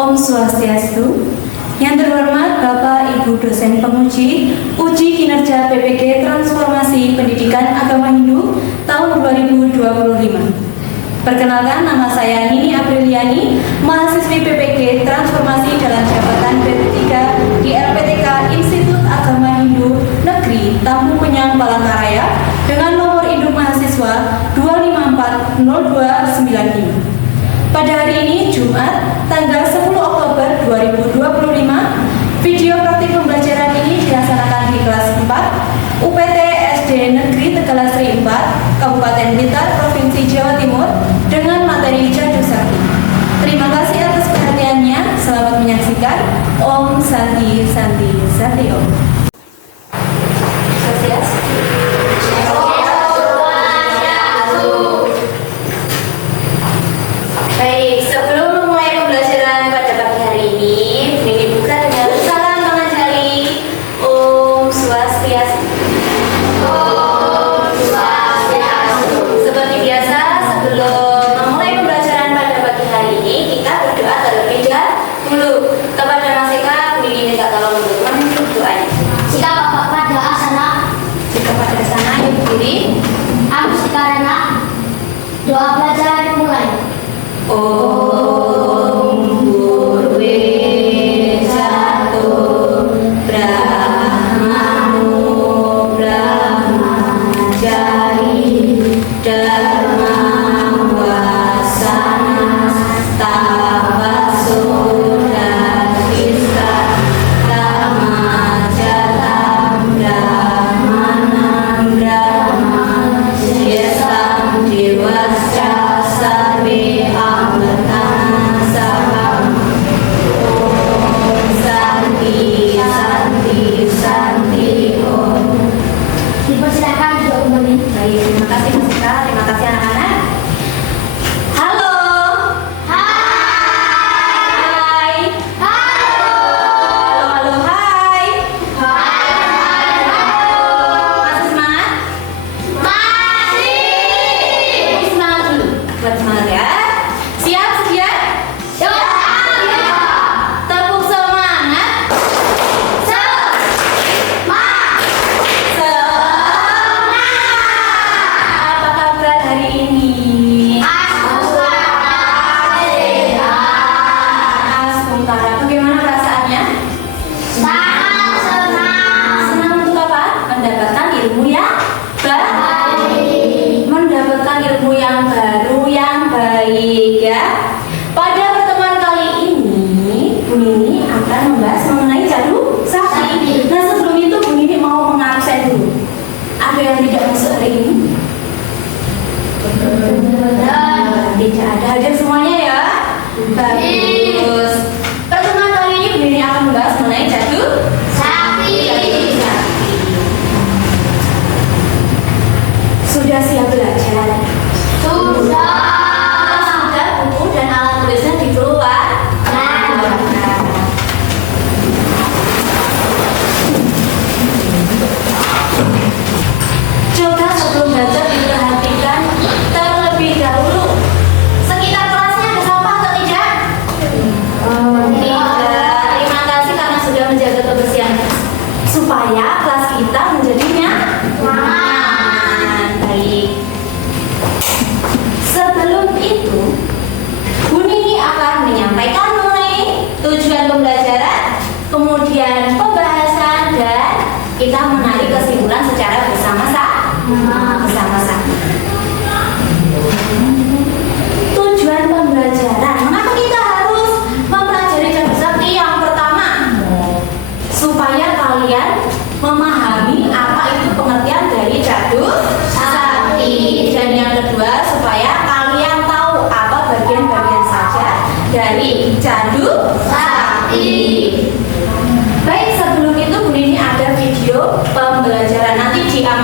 Om Swastiastu. Yang terhormat Bapak Ibu dosen penguji uji kinerja PPG Transformasi Pendidikan Agama Hindu tahun 2025. Perkenalkan, nama saya Nini Apriliani, mahasiswi PPG Transformasi dalam jabatan B3 di LPTK Institut Agama Hindu Negeri Tampu Penyang Palangkaraya dengan nomor induk mahasiswa 2540295. Pada hari ini, Jumat, tanggal 10 Oktober 2025, video praktik pembelajaran ini dilaksanakan di kelas 4 UPT SD Negeri Tegalasri 4, Kabupaten Blitar, Provinsi Jawa Timur, dengan materi Jadu Sakti. Terima kasih atas perhatiannya. Selamat menyaksikan. Om Santi Santi Santi Om. Baik, sebelum memulai pembelajaran pada pagi hari ini, ini dibuka dengan salam mengajari Om Swastiastu. Om Swastiastu. Seperti biasa, sebelum memulai pembelajaran pada pagi hari ini, kita berdoa terlebih dahulu. Kepada Mas Eka, ini minta tolong untuk menutup doanya. Jika Bapak pada asana, Jika pada sana, ibu diri. aku sekarang doa belajar mulai. Om Purwe Jatuh Brahmanu Brahmajari Dharma Wasana Tavasoda Kista Tamajatam Brahmanam Brahma Yesam Dewasya Sarve Dipersilakan untuk kembali. Baik, terima kasih Mas Ika, terima kasih anak-anak. Halo. Hai. Halo. Halo, hai. Masih semangat? Masih. Semangat dulu. Buat semangat ya. Siap, sedia? Tepuk semangat. Apa kabar hari ini? Sementara bagaimana perasaannya? Senang untuk apa? Mendapatkan ilmu yang baik. Mendapatkan ilmu yang baru, yang baik ya. Pada pertemuan kali ini, Bu Nini akan membahas mengenai Jadu Sakti. Nah, sebelum itu Bu Nini mau mengabsen dulu. Ada yang tidak masuk hari ini? Tidak ada. Hadir semuanya ya? Bagus. Pertemuan kali ini Bu Nini akan membahas mengenai Jadu Sakti. Sudah siap belajar? Sudah, buku dan alat tulisnya dikeluarkan. Coba sebelum belajar diperhatikan terlebih dahulu. Sekitar kelasnya ada sampah atau tidak? Tidak. Terima kasih karena sudah menjaga kebersihan supaya kelas kita menjadi nyaman. Baik. Sebelum itu, Bu Nini akan menyampaikan mengenai tujuan pembelajaran, kemudian pembahasan, dan kita menarik kesimpulan secara bersama-sama. Tujuan pembelajaran, mengapa kita harus mempelajari Jadu Sakti? Yang pertama, supaya kalian memahami apa itu pengertian dari Jadu Sakti. Dan yang kedua, supaya kalian tahu apa bagian-bagian saja dari Jadu Sakti. Baik, sebelum itu Bu Nini ada video pembelajaran. Nanti diambil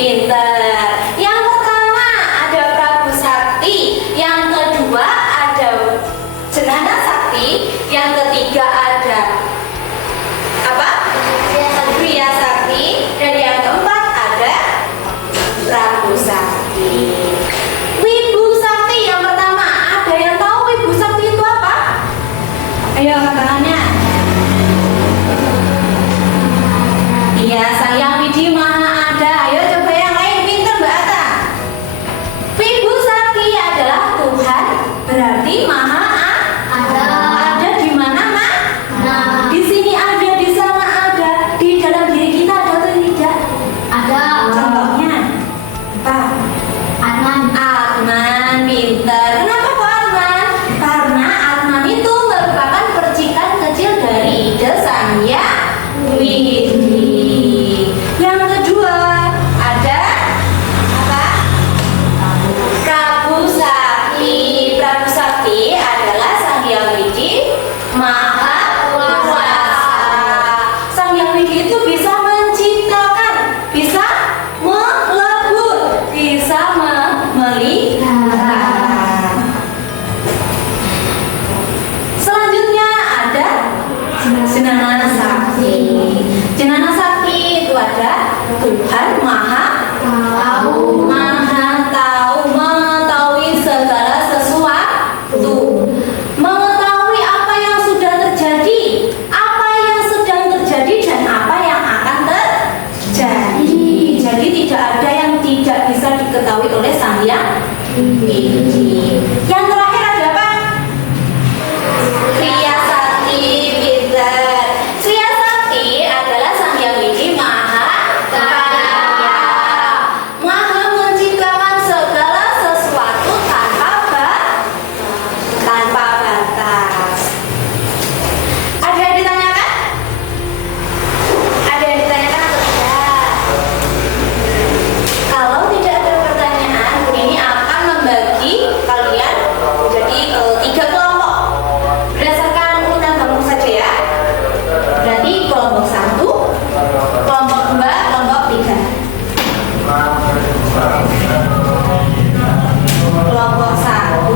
Pinter. Yang pertama ada Prabu Sakti, yang kedua ada Jenana Sakti, yang ketiga ada apa? Kriya Sakti, dan yang keempat ada Prabu Sakti. Wibu Sakti yang pertama, ada yang tahu Wibu Sakti itu apa? Ayo angkat tangannya. Iya, Sang Yang Widi Maha Ada. Ayo coba yang lain, pinter Mbak Ata. Wibu Sakti adalah Tuhan, berarti Maha Ada. Ada di mana, Mak? Nah. Di sini ada, di sana ada, di dalam diri kita ada atau tidak? Ada. Contohnya apa? Adnan. Atman, pinter. Kenapa kok Atman? Karena Atman itu merupakan percikan kecil dari ide Sang Yang Widi. Yang kedua ada apa? Prabu Sakti. Prabu Sakti adalah Sang Yang Widi Maha Kuasa. Sang Yang Widi itu bisa menciptakan, bisa melebur, bisa memelihara. Selanjutnya ada Jenana Sakti. Jenana Sakti itu ada Tuhan Maha Tahu. Maha tahu, mengetahui segala sesuatu, mengetahui apa yang sudah terjadi, apa yang sedang terjadi, dan apa yang akan terjadi. Jadi tidak ada yang tidak bisa diketahui oleh Sang Yang Widi. Yang terakhir ada apa? Kriya Sakti, pinter. Kriya Sakti adalah Sang Yang Widi Maha Kaya, Maha menciptakan segala sesuatu tanpa batas. Ada yang ditanyakan? Ada yang ditanyakan atau tidak? Kalau tidak ada pertanyaan, Bu ini akan membagi kalian jadi 3 kelompok berdasarkan urutan kelompok saja ya. Berarti kelompok 1, kelompok 2, kelompok 3. Kelompok 1,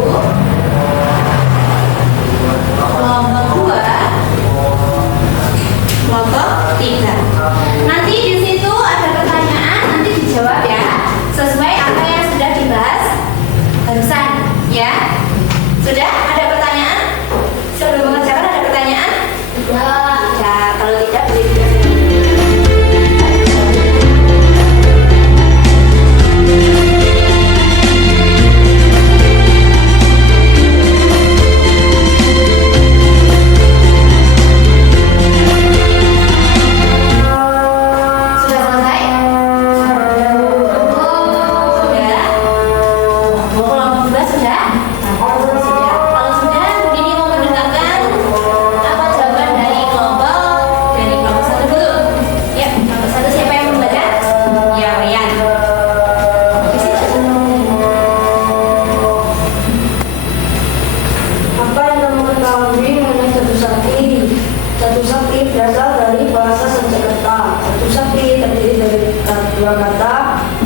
kelompok 2, kelompok 3. Nanti di situ ada pertanyaan, nanti dijawab ya, sesuai apa yang sudah dibahas barusan ya. Sudah ada pertanyaan? Sebelum mengerjakan ada pertanyaan? Ya, kalau tidak boleh dijawab. Sudah selesai? Sudah? Mau kelompok 2 sudah? Sudah. Kalau sudah, Bu Dini mau mendengarkan apa jawaban dari kelompok 1 dulu. Ya, kelompok 1 siapa yang membaca? Ya, Rian. Di situ. Apa yang kamu ketahui mengenai Jatuh Sakti? Jatuh Sakti berasal dari bahasa Sanskerta. Jatuh Sakti terdiri dari 2 kata,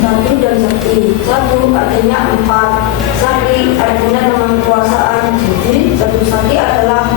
satu dan sakti. Satu artinya 4, sakti artinya dengan kekuasaan. Jadi Jatuh Sakti adalah